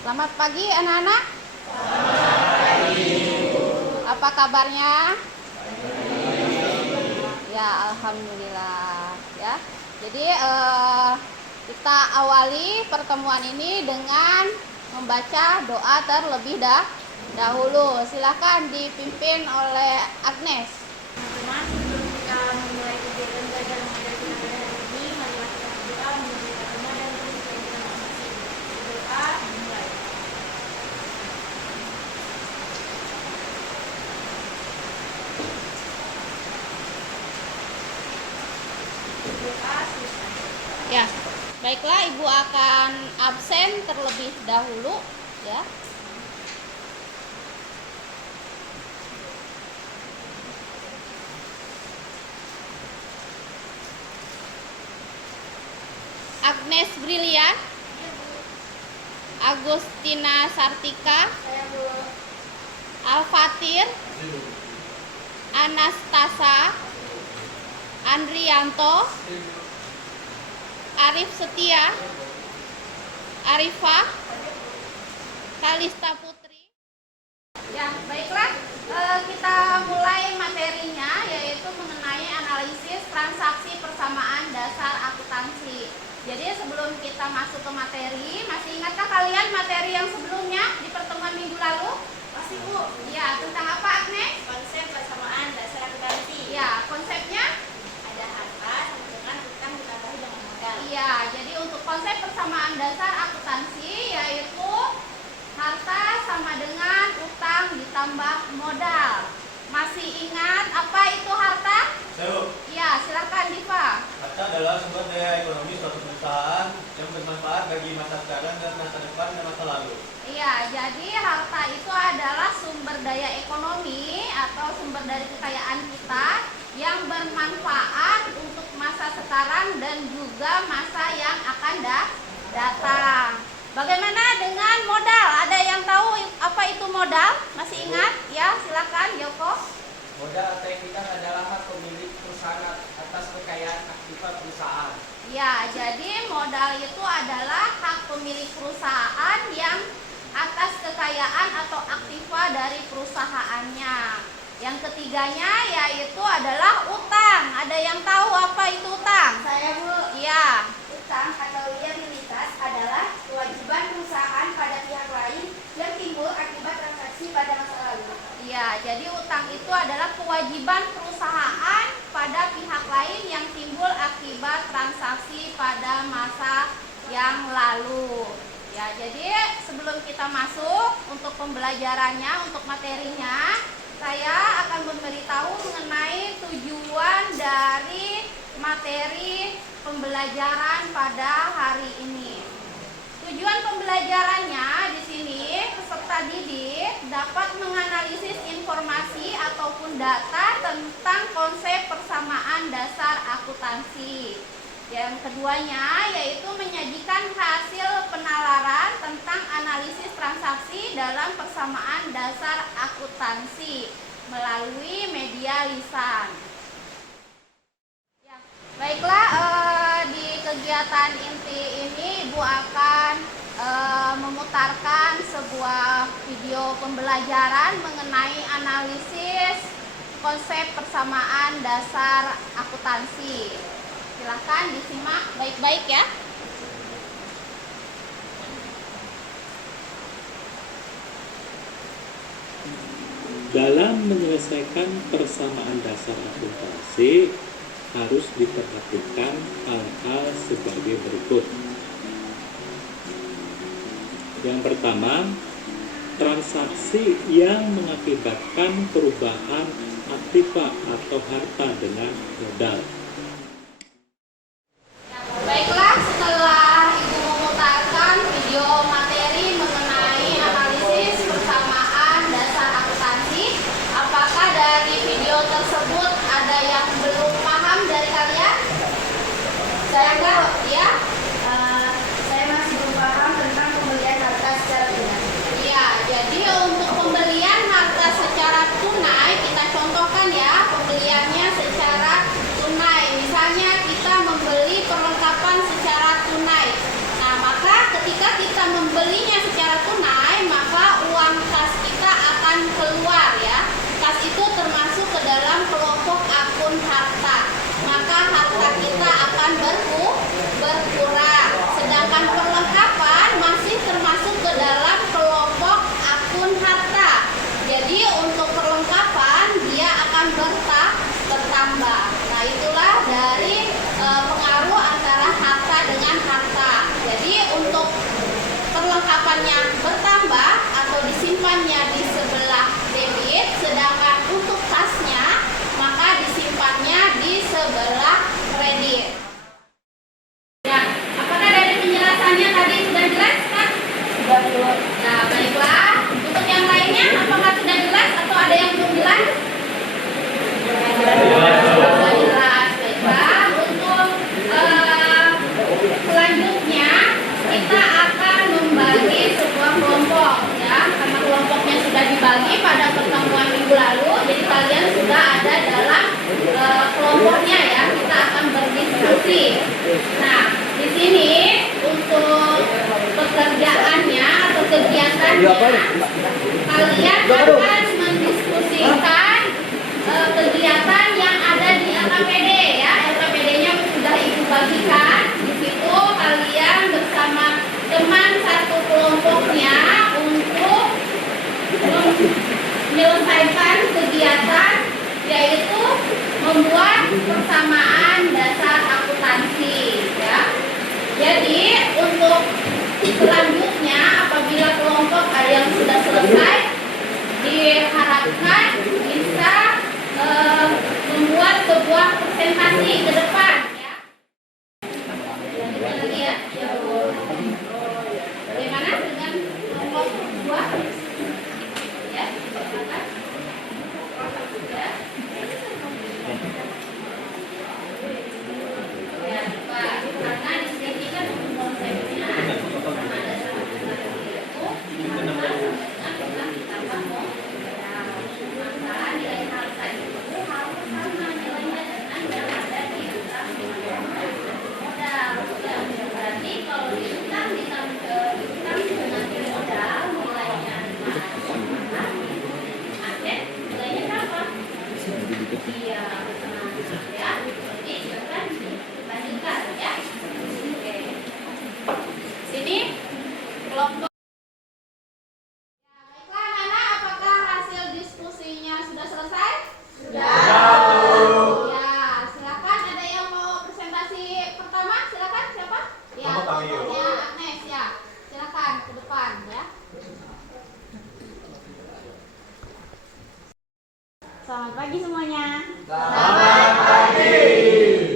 Selamat pagi anak-anak. Apa kabarnya? Ya, alhamdulillah ya. Jadi kita awali pertemuan ini dengan membaca doa terlebih dahulu. Silakan dipimpin oleh Agnes. Teman-teman, sebelum kita memulai kegiatan belajar mengajar kita pada hari ini, marilah kita berdoa menuju agama dan kepercayaan kita masing-masing. Berdoa dimulai. Berdoa selesai. Ya, baiklah, Ibu akan absen terlebih dahulu ya. Agnes Brilian, Agustina Sartika, Saya dulu. Alfatir, Anastasa, Andrianto, Arif Setia, Arifah, Kalista Putri. Ya, baiklah, kita mulai materinya, yaitu mengenai analisis transaksi persamaan dasar akuntansi. Jadi sebelum kita masuk ke materi, masih ingatkah kalian materi yang sebelumnya di pertemuan minggu lalu? Pasti Bu. Ya, tentang apa Agnes? Konsep persamaan dasar akuntansi. Ya, konsepnya? Ada harta sama dengan utang ditambahi dengan modal. Iya, jadi untuk konsep persamaan dasar akuntansi yaitu harta sama dengan utang ditambah modal. Masih ingat apa itu harta? Seru. Iya, silakan Diva. Harta adalah sumber daya ekonomi suatu perusahaan yang bermanfaat bagi masa sekarang dan masa depan dan masa lalu. Iya, jadi harta itu adalah sumber daya ekonomi atau sumber dari kekayaan kita yang bermanfaat untuk masa sekarang dan juga masa yang akan datang. Bagaimana dengan modal? Ada yang tahu apa itu modal? Masih ingat? Ya, silakan Joko. Modal atau ekuitas adalah hak pemilik perusahaan atas kekayaan aktiva perusahaan. Ya, jadi modal itu adalah hak pemilik perusahaan yang atas kekayaan atau aktiva dari perusahaannya. Yang ketiganya yaitu adalah utang. Ada yang tahu apa itu utang? Saya Bu. Iya. Utang atau liabilitas adalah kewajiban perusahaan pada pihak lain yang timbul akibat transaksi pada masa lalu. Iya, jadi utang itu adalah kewajiban perusahaan pada pihak lain yang timbul akibat transaksi pada masa yang lalu. Ya, jadi sebelum kita masuk untuk pembelajarannya, untuk materinya, saya akan memberitahu mengenai tujuan dari materi pembelajaran pada hari ini. Tujuan pembelajarannya di sini peserta didik dapat menganalisis informasi ataupun data tentang konsep persamaan dasar akuntansi. Yang keduanya yaitu menyajikan hasil penalaran tentang analisis transaksi dalam persamaan dasar akuntansi melalui media lisan. Ya, baiklah, di kegiatan inti ini Ibu akan memutarkan sebuah video pembelajaran mengenai analisis konsep persamaan dasar akuntansi. Silahkan disimak baik-baik ya. Dalam menyelesaikan persamaan dasar akuntansi harus diperhatikan hal-hal sebagai berikut. Yang pertama, transaksi yang mengakibatkan perubahan aktiva atau harta dengan modal. Baiklah, setelah Ibu memutarkan video materi mengenai analisis persamaan dasar akuntansi, apakah dari video tersebut ada yang belum paham dari kalian? Saya enggak, ya? Saya masih belum paham tentang pembelian harta secara tunai. Iya, jadi untuk pembelian harta secara tunai, kita contohkan ya, pembeliannya secara tunai. Misalnya kita membeli perlengkapan secara tunai. Nah, maka ketika kita membelinya secara tunai, dari pengaruh antara harta dengan harta. Jadi untuk perlengkapannya bertambah atau disimpannya di sebelah debit, sedangkan untuk kasnya maka disimpannya di sebelah kredit. Ya, apakah dari penjelasannya tadi sudah jelas, Kak? Sudah jelas. Nah, baiklah. Untuk yang lainnya, apakah sudah jelas atau ada yang belum jelas? Sudah jelas. Baiklah. Untuk selanjutnya kita akan membagi sebuah kelompok, ya. Karena kelompoknya sudah dibagi pada pertemuan minggu lalu, jadi kalian sudah ada dalam kelompoknya, ya. Kita akan berdiskusi. Nah, di sini untuk pekerjaannya atau kegiatannya, kalian akan mendiskusikan kegiatan yang ada di LKPD, ya. LKPD-nya sudah Ibu bagikan. Di situ kalian bersama teman satu kelompoknya untuk menyelesaikan kegiatan, yaitu membuat persamaan dasar akuntansi, ya. Jadi untuk selanjutnya apabila kelompok yang sudah selesai diharapkan bisa membuat sebuah presentasi ke depan, ya. Lagi ya. Bagaimana dengan kelompok kedua? Ya, silakan. Ya. Ya, Pak. Karena di sini kan konsepnya ada satu itu maka nilai harta itu harus sama nilainya dengan yang ada di utang modal. Berarti kalau di utang dengan modal nilainya aset nilainya berapa? Iya, ya. Jadi silakan dilanjutkan, ya. Oke. Sini kelompok. Baiklah, Nana, apakah hasil diskusinya sudah selesai? Sudah. Ya, silakan. Ada yang mau presentasi pertama? Silakan. Siapa? Ya, kelompoknya Agnes, ya. Silakan ke depan, ya. Selamat pagi semuanya. Selamat pagi.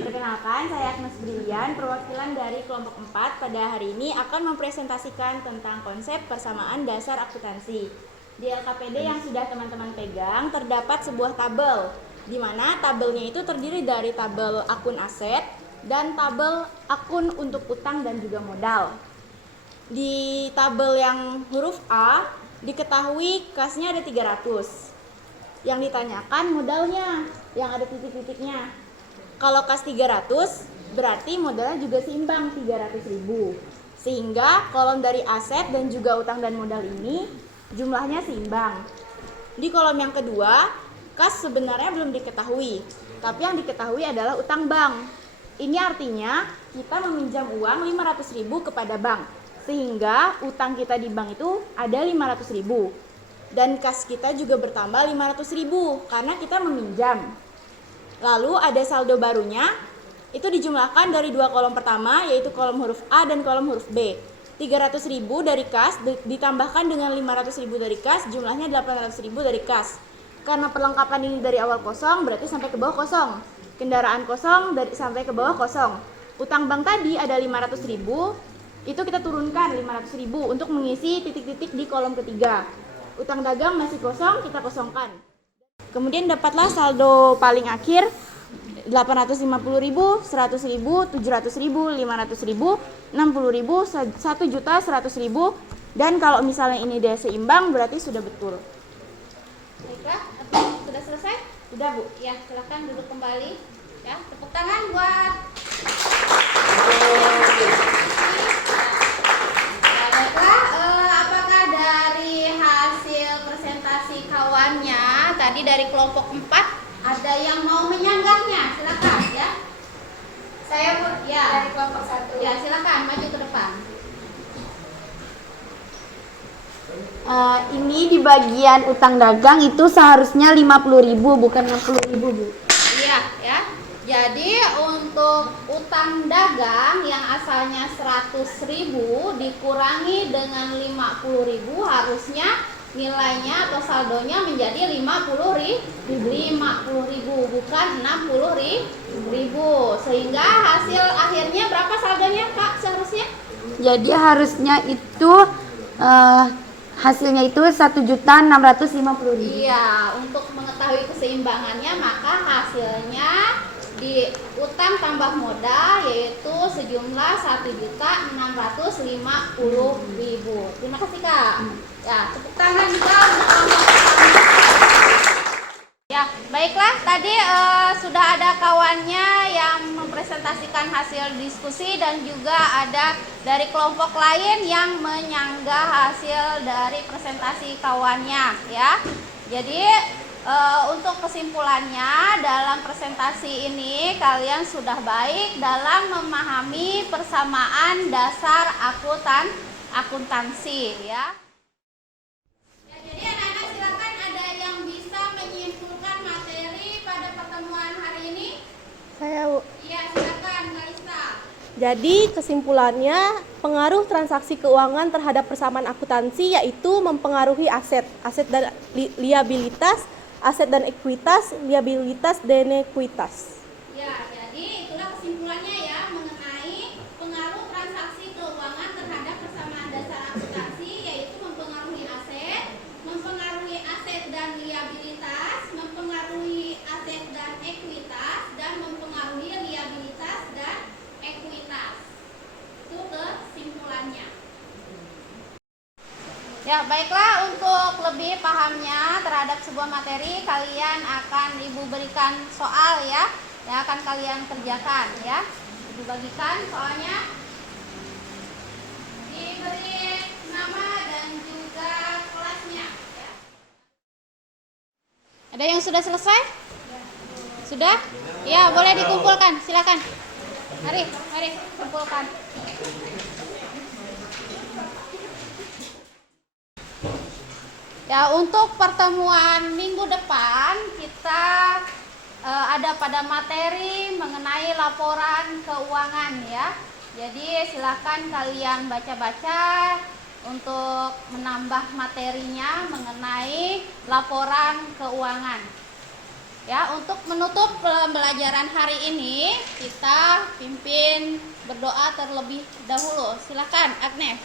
Perkenalkan, saya Agnes Brilian, perwakilan dari kelompok 4 pada hari ini akan mempresentasikan tentang konsep persamaan dasar akuntansi. Di LKPD yang sudah teman-teman pegang terdapat sebuah tabel, di mana tabelnya itu terdiri dari tabel akun aset dan tabel akun untuk utang dan juga modal. Di tabel yang huruf A diketahui kasnya ada 300. Yang ditanyakan modalnya yang ada titik-titiknya. Kalau kas 300 berarti modalnya juga seimbang 300.000. Sehingga kolom dari aset dan juga utang dan modal ini jumlahnya seimbang. Di kolom yang kedua, kas sebenarnya belum diketahui, tapi yang diketahui adalah utang bank. Ini artinya kita meminjam uang 500.000 kepada bank, sehingga utang kita di bank itu ada 500.000. Dan kas kita juga bertambah 500.000 karena kita meminjam. Lalu ada saldo barunya, itu dijumlahkan dari dua kolom pertama, yaitu kolom huruf A dan kolom huruf B. 300.000 dari kas ditambahkan dengan 500.000 dari kas, jumlahnya 800.000 dari kas. Karena perlengkapan ini dari awal kosong, berarti sampai ke bawah kosong. Kendaraan kosong sampai ke bawah kosong. Utang bank tadi ada 500.000, itu kita turunkan 500.000 untuk mengisi titik-titik di kolom ketiga. Utang dagang masih kosong, kita kosongkan. Kemudian dapatlah saldo paling akhir 850.000, 100.000, 700.000, 500.000, 60.000, 1.100.000. Dan kalau misalnya ini dia seimbang berarti sudah betul. Baiklah, sudah selesai? Sudah, Bu. Ya, silakan duduk kembali. Ya, tepuk tangan buat. Ya, baiklah, apakah dari hasil presentasi kawannya tadi dari kelompok 4 ada yang mau menyanggahnya? Silakan, ya. Saya, Bu, Ya. dari kelompok 1. Ya, silakan maju ke depan. Ini di bagian utang dagang itu seharusnya 50.000 bukan 60.000, Bu. Iya, ya. Jadi untuk utang dagang yang asalnya 100.000 dikurangi dengan 50.000, harusnya nilainya atau saldonya menjadi 50.000, bukan 60.000. Sehingga hasil akhirnya berapa saldonya Kak seharusnya? Jadi harusnya itu hasilnya itu 1.650.000. Iya, untuk mengetahui keseimbangannya maka hasilnya di utang tambah modal yaitu sejumlah 1.650.000. Terima kasih Kak. Ya, tepuk tangan juga untuk kelompok pertama. Ya, baiklah, tadi sudah ada kawannya yang mempresentasikan hasil diskusi dan juga ada dari kelompok lain yang menyanggah hasil dari presentasi kawannya ya. Jadi untuk kesimpulannya dalam presentasi ini kalian sudah baik dalam memahami persamaan dasar akuntansi ya. Jadi anak-anak silakan, ada yang bisa menyimpulkan materi pada pertemuan hari ini? Saya Iya, silakan Kalista. Jadi kesimpulannya pengaruh transaksi keuangan terhadap persamaan akuntansi yaitu mempengaruhi aset dan liabilitas, aset dan ekuitas, liabilitas dan ekuitas. Ya, jadi itulah kesimpulannya ya mengenai pengaruh transaksi keuangan terhadap persamaan dasar akuntansi yaitu mempengaruhi aset dan liabilitas, mempengaruhi aset dan ekuitas, dan mempengaruhi liabilitas dan ekuitas. Itu kesimpulannya. Ya, baiklah, untuk lebih pahamnya terhadap sebuah materi, kalian akan Ibu berikan soal ya, yang akan kalian kerjakan ya. Ibu bagikan soalnya, diberi nama dan juga kelasnya ya. Ada yang sudah selesai? Sudah? Ya, boleh dikumpulkan, silakan. Mari kumpulkan. Ya, untuk pertemuan minggu depan kita ada pada materi mengenai laporan keuangan ya. Jadi silakan kalian baca-baca untuk menambah materinya mengenai laporan keuangan. Ya, untuk menutup pembelajaran hari ini kita pimpin berdoa terlebih dahulu. Silakan Agnes.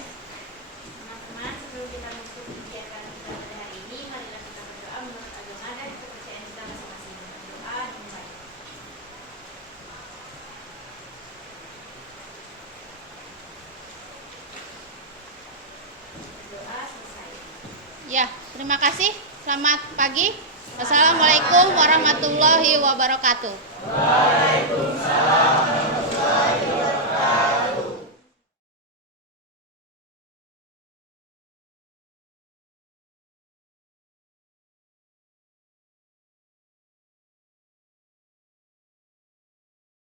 Teman-teman, sebelum kita menutup kegiatan kita pada hari ini, marilah kita berdoa menurut agama dan kepercayaan kita masing-masing. Berdoa dimulai. Berdoa selesai. Ya, terima kasih. Selamat pagi. Wassalamualaikum warahmatullahi wabarakatuh. Waalaikumsalam.